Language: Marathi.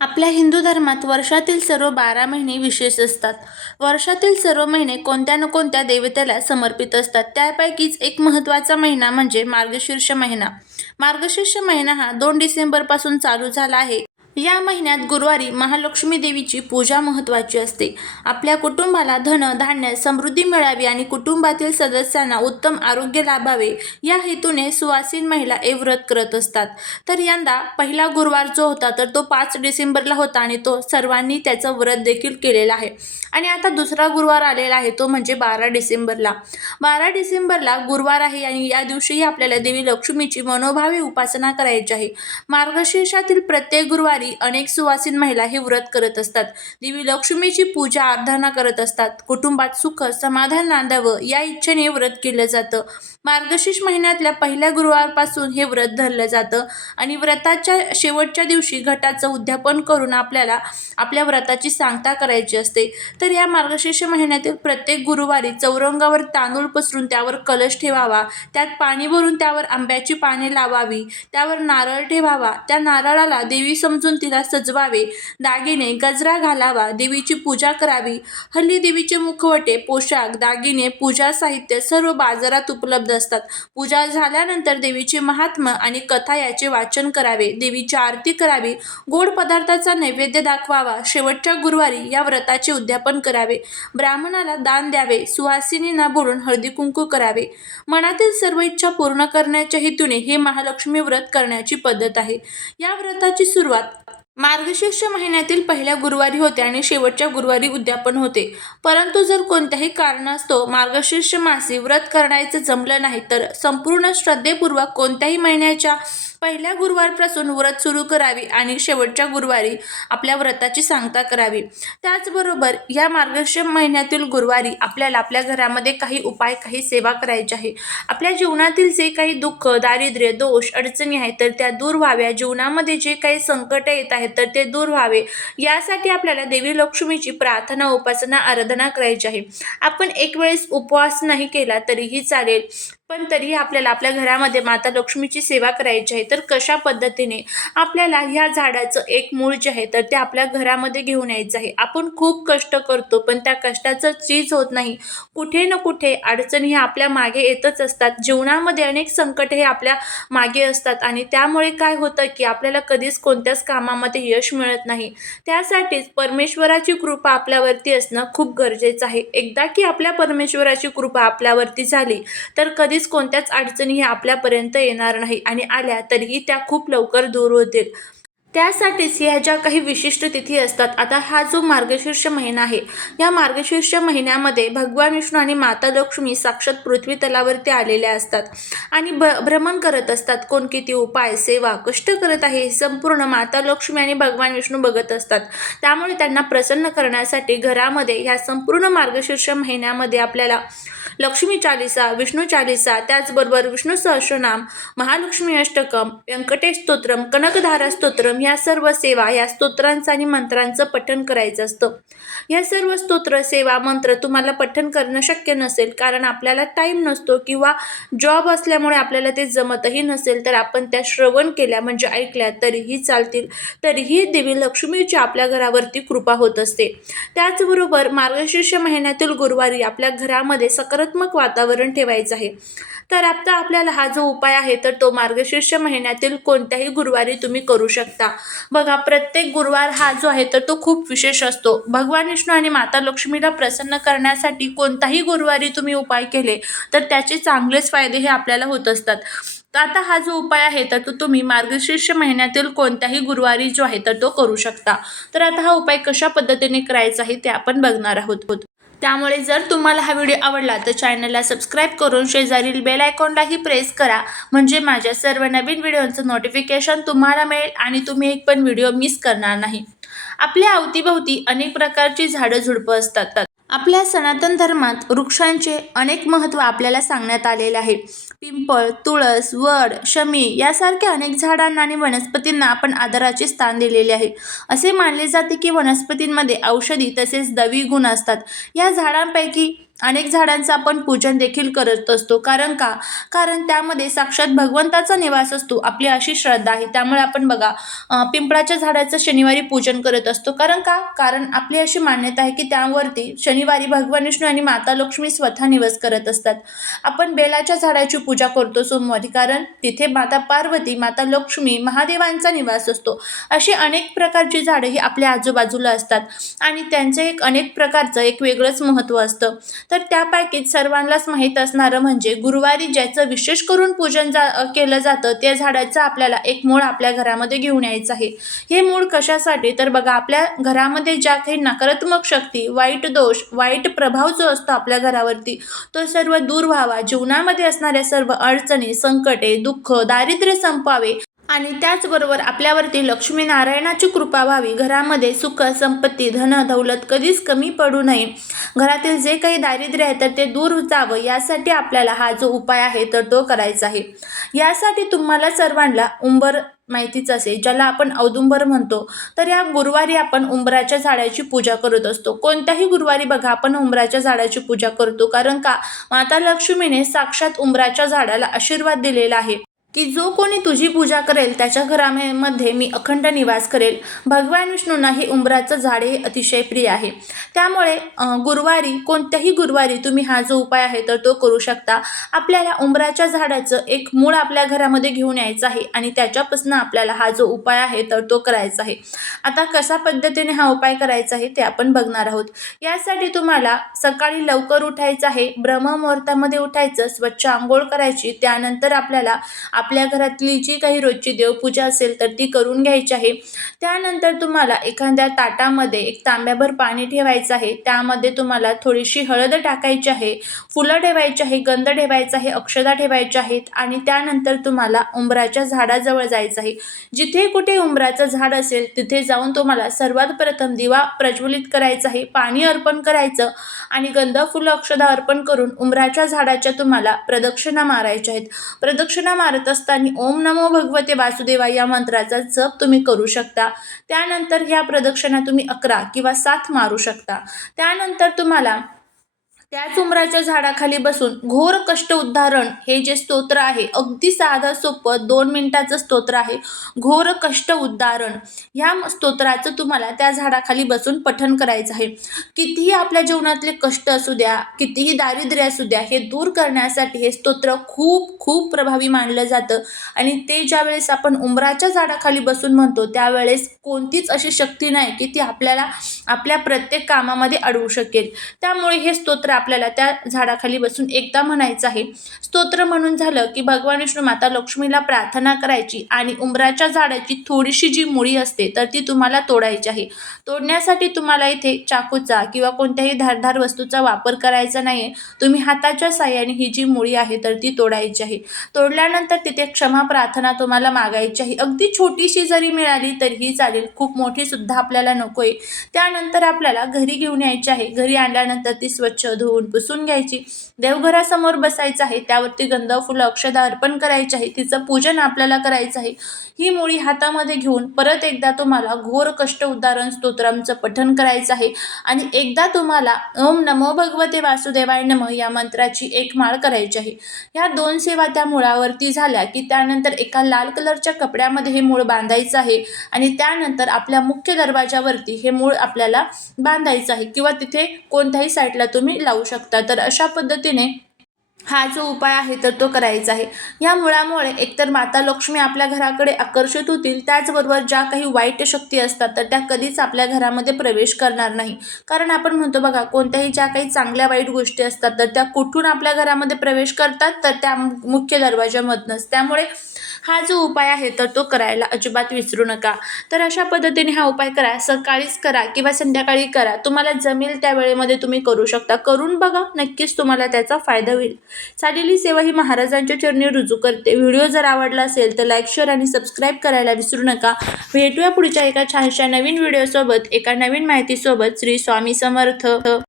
आपल्या हिंदू धर्मात वर्षातील सर्व बारा महिने विशेष असतात. वर्षातील सर्व महिने कोणत्या न कोणत्या देवतेला समर्पित असतात. त्यापैकीच एक महत्त्वाचा महिना म्हणजे मार्गशीर्ष महिना. मार्गशीर्ष महिना हा दोन डिसेंबरपासून चालू झाला आहे. या महिन्यात गुरुवारी महालक्ष्मी देवीची पूजा महत्त्वाची असते. आपल्या कुटुंबाला धन, धान्य, समृद्धी मिळावी आणि कुटुंबातील सदस्यांना उत्तम आरोग्य लाभावे या हेतूने सुवासिन महिला हे व्रत करत असतात. तर यंदा पहिला गुरुवार जो होता तर तो पाच डिसेंबरला होता आणि तो सर्वांनी त्याचं व्रत देखील केलेलं आहे. आणि आता दुसरा गुरुवार आलेला आहे तो म्हणजे बारा डिसेंबरला. बारा डिसेंबरला गुरुवार आहे आणि या दिवशीही आपल्याला देवी लक्ष्मीची मनोभावे उपासना करायची आहे. मार्गशीर्षातील प्रत्येक गुरुवारी अनेक सुवासिन महिला हे व्रत करत असतात. देवी लक्ष्मीची पूजा आराधना करत असतात. कुटुंबात सुख समाधान नांदावं या इच्छेने व्रत केलं जातं. मार्गशीर्ष महिन्यातल्या पहिल्या गुरुवारपासून हे व्रत धरलं जातं आणि व्रताच्या शेवटच्या दिवशी घटाचं उद्यापन करून आपल्याला आपल्या व्रताची सांगता करायची असते. तर या मार्गशीर्ष महिन्यातील प्रत्येक गुरुवारी चौरंगावर तांदूळ पसरून त्यावर कलश ठेवावा, त्यात पाणी भरून त्यावर आंब्याची पाने लावावी, त्यावर नारळ ठेवावा, त्या नारळाला देवी समजून तिला सजवावे, दागिने, गजरा घालावा, देवीची पूजा करावी. हल्ली देवीचे मुखवटे, पोशाख, दागिने, पूजा साहित्य सर्व बाजारात उपलब्ध असतात. पूजा झाल्यानंतर देवीचे महात्म्य आणि कथा याचे वाचन करावे, देवीची आरती करावी, गोड पदार्थाचा नैवेद्य दाखवावा, शेवटच्या गुरुवारी या व्रताचे उद्यापन करावे, ब्राह्मणाला दान द्यावे, सुहासिनींना बोलून हळदीकुंकू करावे. मनातील सर्व इच्छा पूर्ण करण्याच्या हेतूने हे महालक्ष्मी व्रत करण्याची पद्धत आहे. या व्रताची सुरुवात मार्गशीर्ष महिन्यातील पहिल्या गुरुवारी होते आणि शेवटच्या गुरुवारी उद्यापन होते. परंतु जर कोणत्याही कारणास्तव मार्गशीर्ष मासी व्रत करण्याचं जमलं नाही तर संपूर्ण श्रद्धेपूर्वक कोणत्याही महिन्याच्या पहिल्या गुरुवारपासून व्रत सुरू करावी आणि शेवटच्या गुरुवारी आपल्या व्रताची सांगता करावी. त्याचबरोबर या मार्गशीर्ष महिन्यातील गुरुवारी आपल्याला आपल्या घरामध्ये काही उपाय, काही सेवा करायची आहे. आपल्या जीवनातील जे काही दुःख, दारिद्र्य, दोष, अडचणी आहेत तर त्या दूर व्हाव्या, जीवनामध्ये जे काही संकट येत आहेत तर ते दूर व्हावे यासाठी आपल्याला देवी लक्ष्मीची प्रार्थना, उपासना, आराधना करायची आहे. आपण एक वेळेस उपवास नाही केला तरीही चालेल, पण तरीही आपल्याला आपल्या घरामध्ये माता लक्ष्मीची सेवा करायची आहे. तर कशा पद्धतीने आपल्याला ह्या झाडाचं एक मूळ जे आहे तर ते आपल्या घरामध्ये घेऊन यायचं आहे. आपण खूप कष्ट करतो पण त्या कष्टाचं चीज होत नाही. कुठे ना कुठे अडचणी ह्या आपल्या मागे येतच असतात. जीवनामध्ये अनेक संकट हे आपल्या मागे असतात आणि त्यामुळे काय होतं की आपल्याला कधीच कोणत्याच कामामध्ये यश मिळत नाही. त्यासाठीच परमेश्वराची कृपा आपल्यावरती असणं खूप गरजेचं आहे. एकदा की आपल्या परमेश्वराची कृपा आपल्यावरती झाली तर कधी कधीच कोणत्याच अडचणी ह्या आपल्यापर्यंत येणार नाही आणि आल्या तरीही त्या खूप लवकर दूर होतील. त्यासाठीच ह्या ज्या काही विशिष्ट तिथी असतात. आता हा जो मार्गशीर्ष महिना आहे या मार्गशीर्ष महिन्यामध्ये भगवान विष्णू आणि माता लक्ष्मी साक्षात पृथ्वी तलावरती आलेल्या असतात आणि भ भ्रमण करत असतात. कोण किती उपाय, सेवा, कष्ट करत आहे हे संपूर्ण माता लक्ष्मी आणि भगवान विष्णू बघत असतात. त्यामुळे त्यांना प्रसन्न करण्यासाठी घरामध्ये ह्या संपूर्ण मार्गशीर्ष महिन्यामध्ये आपल्याला लक्ष्मी चालिसा विष्णू चालिसा त्याचबरोबर विष्णू सहस्रनाम, महालक्ष्मी अष्टकम, व्यंकटेश स्तोत्रम, कनकधारा स्तोत्रम ह्या सर्व सेवा या स्तोत्रांचं आणि मंत्रांचं पठण करायचं असतं. या सर्व स्तोत्र, सेवा, मंत्र तुम्हाला पठण करणं शक्य नसेल कारण आपल्याला टाईम नसतो किंवा जॉब असल्यामुळे आपल्याला ते जमतही नसेल तर आपण त्या श्रवण केल्या म्हणजे ऐकल्या तरीही चालतील. तरीही देवी लक्ष्मीची आपल्या घरावरती कृपा होत असते. त्याचबरोबर मार्गशीर्ष महिन्यातील गुरुवारी आपल्या घरामध्ये सकारात्मक वातावरण ठेवायचं आहे. तर आता आपल्याला हा जो उपाय आहे तर तो मार्गशीर्ष महिन्यातील कोणत्याही गुरुवारी तुम्ही करू शकता. बघा प्रत्येक गुरुवार हा जो आहे तर तो खूप विशेष असतो. भगवान विष्णू आणि माता लक्ष्मीला प्रसन्न करण्यासाठी कोणताही गुरुवारी तुम्ही उपाय केले तर त्याचे चांगलेच फायदे हे आपल्याला होत असतात. आता हा जो उपाय आहे तर तो तुम्ही मार्गशीर्ष महिन्यातील कोणत्याही गुरुवारी जो आहे तर तो करू शकता. तर आता हा उपाय कशा पद्धतीने करायचा आहे ते आपण बघणार आहोत. त्यामुळे जर तुम्हाला हा व्हिडिओ आवडला तर चॅनलला सबस्क्राईब करून शेजारील बेल आयकॉनलाही प्रेस करा म्हणजे माझ्या सर्व नवीन व्हिडिओचं नोटिफिकेशन तुम्हाला मिळेल आणि तुम्ही एक पण व्हिडिओ मिस करणार नाही. आपल्या अवतीभवती अनेक प्रकारची झाडं झुडपं असतात. आपल्या सनातन धर्मात वृक्षांचे अनेक महत्त्व आपल्याला सांगण्यात आलेले आहे. पिंपळ, तुळस, वड, शमी यासारख्या अनेक झाडांना आणि वनस्पतींना आपण आदराचे स्थान दिलेले आहे. असे मानले जाते की वनस्पतींमध्ये औषधी तसेच दवी गुण असतात. या झाडांपैकी अनेक झाडांचं आपण पूजन देखील करत असतो. कारण का? कारण त्यामध्ये साक्षात भगवंताचा निवास असतो. आपली अशी श्रद्धा आहे. त्यामुळे आपण बघा पिंपळाच्या झाडाचं शनिवारी पूजन करत असतो. कारण का? कारण आपली अशी मान्यता आहे की त्यावरती शनिवारी भगवान विष्णू आणि माता लक्ष्मी स्वतः निवास करत असतात. आपण बेलाच्या झाडाची पूजा करतो सोमवारी. कारण तिथे माता पार्वती माता लक्ष्मी महादेवांचा निवास असतो. अशी अनेक प्रकारची झाडं ही आपल्या आजूबाजूला असतात. आणि त्यांचं एक अनेक प्रकारचं एक वेगळंच महत्त्व असतं. तर त्यापैकीच सर्वांनाच माहीत असणारं म्हणजे गुरुवारी ज्याचं विशेष करून पूजन जा केलं जातं त्या झाडाचं आपल्याला एक मूळ आपल्या घरामध्ये घेऊन यायचं आहे. हे मूळ कशासाठी? तर बघा आपल्या घरामध्ये ज्या काही नकारात्मक शक्ती वाईट दोष वाईट प्रभाव जो असतो आपल्या घरावरती तो सर्व दूर व्हावा. जीवनामध्ये असणाऱ्या सर्व अडचणी संकटे दुःख दारिद्र्य संपावे आणि त्याचबरोबर आपल्यावरती लक्ष्मीनारायणाची कृपा व्हावी. घरामध्ये सुख संपत्ती धन दौलत कधीच कमी पडू नये. घरातील जे काही दारिद्र्य आहे तर ते दूर जावं यासाठी आपल्याला हा जो उपाय आहे तर तो करायचा आहे. यासाठी तुम्हाला सर्वांना उंबर माहितीच असेल ज्याला आपण औदुंबर म्हणतो. तर या गुरुवारी आपण उंबराच्या झाडाची पूजा करत असतो. कोणत्याही गुरुवारी बघा आपण उंबराच्या झाडाची पूजा करतो. कारण का? माता लक्ष्मीने साक्षात उंबराच्या झाडाला आशीर्वाद दिलेला आहे. की जो कोणी तुझी पूजा करेल त्याच्या घरामध्ये मी अखंड निवास करेल. भगवान विष्णूंना हे उंबराचं झाड हे अतिशय प्रिय आहे. त्यामुळे गुरुवारी कोणत्याही गुरुवारी तुम्ही हा जो उपाय आहे तर तो करू शकता. आपल्याला उंबराच्या झाडाचं एक मूळ आपल्या घरामध्ये घेऊन यायचं आहे आणि त्याच्यापासून आपल्याला हा जो उपाय आहे तर तो करायचा आहे. आता कशा पद्धतीने हा उपाय करायचा आहे ते आपण बघणार आहोत. यासाठी तुम्हाला सकाळी लवकर उठायचं आहे ब्रह्ममुहूर्तामध्ये उठायचं स्वच्छ आंघोळ करायची त्यानंतर आपल्याला आपल्या घरातली जी काही रोजची देवपूजा असेल तर ती करून घ्यायची आहे. त्यानंतर तुम्हाला एखाद्या ताटामध्ये एक तांब्याभर पाणी ठेवायचं आहे. त्यामध्ये तुम्हाला थोडीशी हळद टाकायची आहे. फुलं ठेवायची आहे. गंध ठेवायचा आहे. अक्षदा ठेवायच्या आहेत. आणि त्यानंतर तुम्हाला उंबराच्या झाडाजवळ जायचं आहे. जिथे कुठे उंबराचं झाड असेल तिथे जाऊन तुम्हाला सर्वात प्रथम दिवा प्रज्वलित करायचा आहे. पाणी अर्पण करायचं आणि गंध फुलं अक्षदा अर्पण करून उंबराच्या झाडाच्या तुम्हाला प्रदक्षिणा मारायच्या आहेत. प्रदक्षिणा मारत असताना ओम नमो भगवते वासुदेवा या मंत्राचा जप तुम्ही करू शकता. त्यानंतर ह्या प्रदक्षिणा तुम्ही अकरा किंवा सात मारू शकता. त्यानंतर तुम्हाला त्याच उमराच्या झाडाखाली बसून घोर कष्ट उद्धारण हे जे स्तोत्र आहे अगदी साधं सोपं दोन मिनिटाचं स्तोत्र आहे घोर कष्ट उद्धारण. ह्या स्तोत्राचं तुम्हाला त्या झाडाखाली बसून पठण करायचं आहे. कितीही आपल्या जीवनातले कष्ट असू द्या कितीही दारिद्र्य असू द्या हे दूर करण्यासाठी हे स्तोत्र खूप खूप प्रभावी मानलं जातं. आणि ते ज्यावेळेस आपण उंबराच्या झाडाखाली बसून म्हणतो त्यावेळेस कोणतीच अशी शक्ती नाही की ती आपल्याला आपल्या प्रत्येक कामामध्ये अडवू शकेल. त्यामुळे हे स्तोत्र आपल्याला त्या झाडाखाली बसून एकदा म्हणायचं आहे. स्तोत्र म्हणून झालं की भगवान विष्णू माता लक्ष्मीला प्रार्थना करायची आणि उंबराच्या झाडाची थोडीशी जी मुळी असते तर ती तुम्हाला तोडायची आहे. तोडण्यासाठी तुम्हाला इथे चाकूचा किंवा कोणत्याही धारधार वस्तूचा वापर करायचा नाही आहे तुम्ही हाताच्या साह्याने ही जी मुळी आहे तर ती तोडायची आहे. तोडल्यानंतर तिथे क्षमा प्रार्थना तुम्हाला मागायची आहे. अगदी छोटीशी जरी मिळाली तरीही चालेल. खूप मोठी सुद्धा आपल्याला नको आहे त्यानंतर आपल्याला घरी घेऊन यायची आहे. घरी आणल्यानंतर ती स्वच्छ धुवून पुसून घ्यायची. देवघरासमोर बसायचं आहे त्यावरती गंध फुलं अक्षदा अर्पण करायची आहे तिचं पूजन आपल्याला करायचं आहे. ही मुळी हातामध्ये घेऊन परत एकदा तुम्हाला घोर कष्ट उद्धारण स्तोत्रांचं पठन करायचं आहे. आणि एकदा तुम्हाला ओम नमो भगवते वासुदेवाय नम या मंत्राची एक माळ करायची आहे. ह्या दोन सेवा त्या मुळावरती झाल्या की त्यानंतर एका लाल कलरच्या कपड्यामध्ये हे मूळ बांधायचं आहे. आणि त्यानंतर आपल्या मुख्य दरवाजावरती हे मूळ आपल्याला बांधायचं आहे. किंवा तिथे कोणत्याही साईडला तुम्ही लावू शकता. तर अशा पद्धतीने हा जो उपाय आहे तर तो करायचा आहे. या मुळामुळे एकतर माता लक्ष्मी आपल्या घराकडे आकर्षित होतील त्याचबरोबर ज्या काही वाईट शक्ती असतात तर त्या कधीच आपल्या घरामध्ये प्रवेश करणार नाही. कारण आपण म्हणतो बघा कोणत्याही ज्या काही चांगल्या वाईट गोष्टी असतात तर त्या कुठून आपल्या घरामध्ये प्रवेश करतात तर त्या मुख्य दरवाजामधनंच त्यामुळे हा जो उपाय आहे तर तो करायला अजिबात विसरू नका. तर अशा पद्धतीने हा उपाय करा. सकाळीच करा किंवा संध्याकाळी करा. तुम्हाला जमेल त्या वेळेमध्ये तुम्ही करू शकता. करून बघा नक्कीच तुम्हाला त्याचा फायदा होईल. झालेली सेवा ही महाराजांच्या चरणी रुजू करते. व्हिडिओ जर आवडला असेल तर लाईक शेअर आणि सबस्क्राईब करायला विसरू नका. भेटूया पुढच्या एका छानशा नवीन व्हिडिओसोबत एका नवीन माहितीसोबत श्री स्वामी समर्थ.